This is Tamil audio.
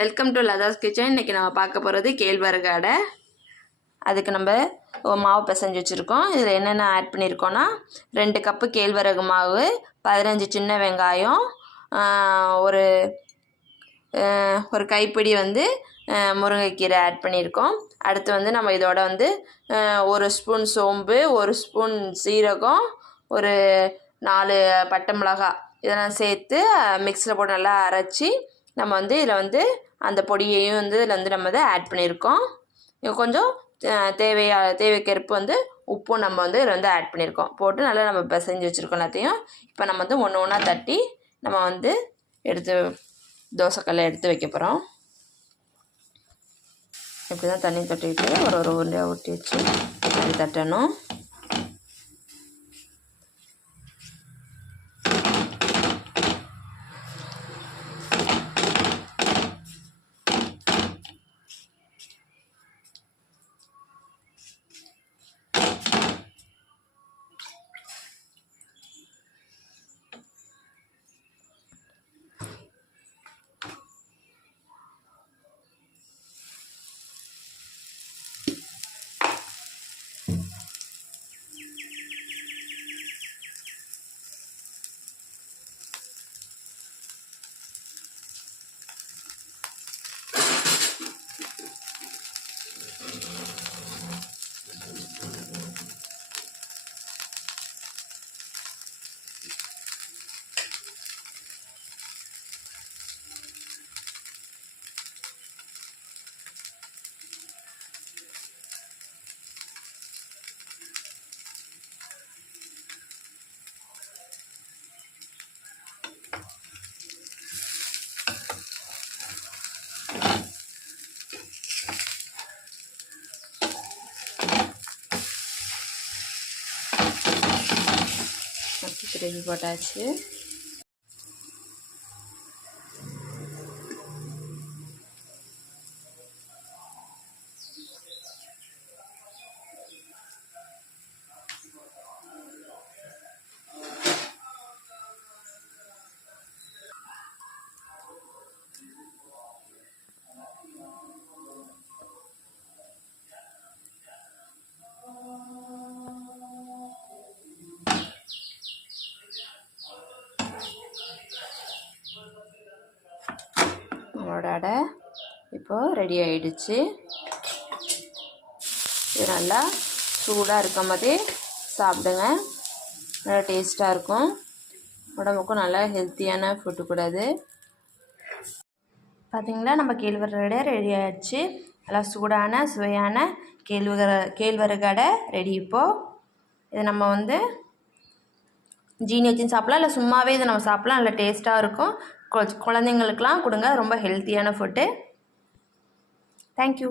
Welcome to Latha's kitchen. இன்றைக்கி நம்ம பார்க்க போகிறது கேழ்வரகு அடை. அதுக்கு நம்ம மாவு பிசைஞ்சு வச்சுருக்கோம். இதில் என்னென்ன ஆட் பண்ணியிருக்கோன்னா 2 கப்பு கேழ்வரகு மாவு, 15 சின்ன வெங்காயம், ஒரு ஒரு கைப்பிடி முருங்கைக்கீரை ஆட் பண்ணியிருக்கோம். அடுத்து நம்ம இதோட 1 ஸ்பூன் சோம்பு, 1 ஸ்பூன் சீரகம், ஒரு 4 பட்டை மிளகாய் இதெல்லாம் சேர்த்து மிக்ஸியில் போட்டு நல்லா அரைச்சி நம்ம இதில் அந்த பொடியையும் இதில் நம்ம ஆட் பண்ணியிருக்கோம். கொஞ்சம் தேவைக்கேற்ப உப்பும் நம்ம இதில் ஆட் பண்ணியிருக்கோம். போட்டு நல்லா நம்ம பிசைஞ்சு வச்சுருக்கோம் எல்லாத்தையும். இப்போ நம்ம ஒன்று ஒன்றா தட்டி நம்ம எடுத்து தோசைக்கல்லை எடுத்து வைக்க போகிறோம். இப்படி தான் தண்ணி தட்டிக்கிட்டு ஒரு உருண்டையாக ஊற்றி வச்சு அப்படி தட்டணும். திருப்பி போட்டாச்சு. நம்மளோட அடை இப்போது ரெடி ஆகிடுச்சு. இது நல்லா சூடாக இருக்கும் போதே சாப்பிடுங்க. நல்லா டேஸ்ட்டாக இருக்கும். உடம்புக்கும் நல்லா ஹெல்த்தியான ஃபுட்டு கூட அது. பார்த்திங்களா, நம்ம கேழ்வரகு அடை ரெடி ஆகிடுச்சு. நல்லா சூடான சுவையான கேழ்வரகு அடை ரெடி. இப்போது இதை நம்ம ஜீனி வச்சுன்னு சாப்பிட்லாம், இல்லை சும்மாவே இதை நம்ம சாப்பிட்லாம். நல்லா டேஸ்ட்டாக இருக்கும். குழந்தைங்களுக்கெலாம் கொடுங்க. ரொம்ப ஹெல்த்தியான ஃபுட்டு. தேங்க்யூ.